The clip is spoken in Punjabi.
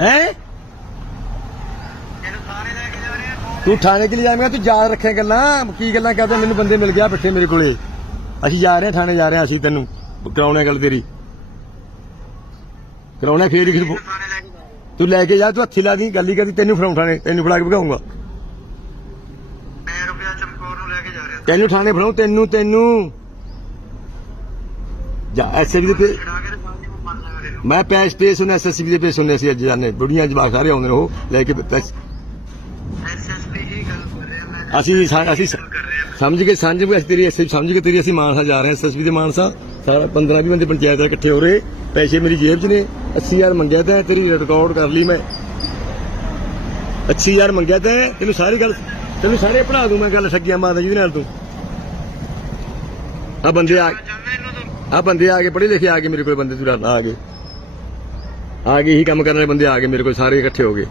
ਹੈ? ਤੂੰ ਥਾਣੇ ਚ ਲੈ ਜਾਵੇਂਗਾ ਤੂੰ ਯਾਦ ਰੱਖੇ ਗੱਲਾਂ ਕੀ ਗੱਲਾਂ ਕਰਦੇ ਮੈਨੂੰ ਬੰਦੇ ਮਿਲ ਗਿਆ ਬੱਠੇ ਮੇਰੇ ਕੋਲੇ। ਅਸੀਂ ਜਾ ਰਹੇ ਹਾਂ ਥਾਣੇ ਜਾ ਰਹੇ ਹਾਂ ਅਸੀਂ ਤੈਨੂੰ ਕਰਾਉਣੇ ਗੱਲ ਤੇਰੀ। ਕਰਾਉਣੇ ਫੇਰ ਹੀ ਨੂੰ-। ਤੂੰ ਲੈ ਕੇ ਜਾ ਤੂੰ ਹੱਥੀ ਲਾ ਦੀ ਗੱਲ ਹੀ ਕਰਦੀ ਤੈਨੂੰ ਫੜਾਉਂ ਥਾਣੇ ਤੈਨੂੰ ਫੜਾ ਕੇ ਭਗਾਉਂਗਾ ਨੂੰ ਤੈਨੂੰ ਥਾਣੇ ਫੜਾਉ ਤੈਨੂੰ ਤੈਨੂੰ। ਜਾ ਛੜਾ ਕੇ ਤੇ ਬਾਅਦ ਵਿੱਚ ਮੰਨ ਲਾਂਗੇ ਇਹਨੂੰ ਮੈਂ ਪੈਸ ਪੇ ਸੁਣ ਐਸਐਸਬੀ ਦੇ ਪੇ ਸੁਣਨੇ ਸੀ ਅੱਜ ਜਾਨੇ ਬੁੜੀਆਂ ਜਵਾਕ ਸਾਰੇ ਆਉਂਦੇ ਨੇ ਉਹ ਲੈ ਕੇ ਪੈਸ- ਐਸਐਸਪੀ ਹੀ ਗੱਲ ਕਰ ਰਿਹਾ ਮੈਂ। ਅਸੀਂ ਸਾ- ਅਸੀਂ ਸ- ਸਮਝ ਕੇ ਸਮਝ ਕੇ ਅਸੀਂ ਤੇਰੀ ਐਸਐਸਬੀ ਸਮਝ ਕੇ ਤੇਰੀ ਅਸੀਂ ਮਾਨਸਾ ਜਾ ਰਹੇ ਹਾਂ ਐਸਐਸਬੀ ਦੇ ਮਾਨਸਾ। ਸਾਰਾ 15 20 ਬੰਦੇ ਪੰਚਾਇਤ ਦੇ ਇਕੱਠੇ ਹੋ ਰਹੇ। ਪੈਸੇ ਮੇਰੀ ਜੇਬ 'ਚ ਨੇ। 80000 ਮੰਗਿਆ ਤਾਂ ਤੇਰੀ ਰਿਕਾਰਡ ਕਰ ਲਈ ਮੈਂ। 80000 ਮੰਗਿਆ ਤਾਂ ਤੈਨੂੰ ਸਾਰੀ ਗੱਲ ਤੈਨੂੰ ਸਾਰੇ ਪੜਾ ਦੂੰ ਮੈਂ ਗੱਲ ਠੱਗੀਆਂ ਮਾਰਦਾ ਜਿਹਦੇ ਨਾਲ ਤੂੰ। ਆ ਬੰਦੇ ਆ ਇਹਨੂੰ ਆ ਬੰਦੇ ਆ ਕੇ ਪੜ੍ਹੇ ਲਿਖੇ ਆ ਕੇ ਮੇਰੇ ਕੋਲ ਬੰਦੇ ਤੂੰ ਆ ਗਏ। ਆ ਗਏ ਹੀ ਕੰਮ ਕਰਨ ਵਾਲੇ ਬੰਦੇ ਆ ਗਏ, ਮੇਰੇ ਕੋਲ ਸਾਰੇ ਇਕੱਠੇ ਹੋ ਗਏ।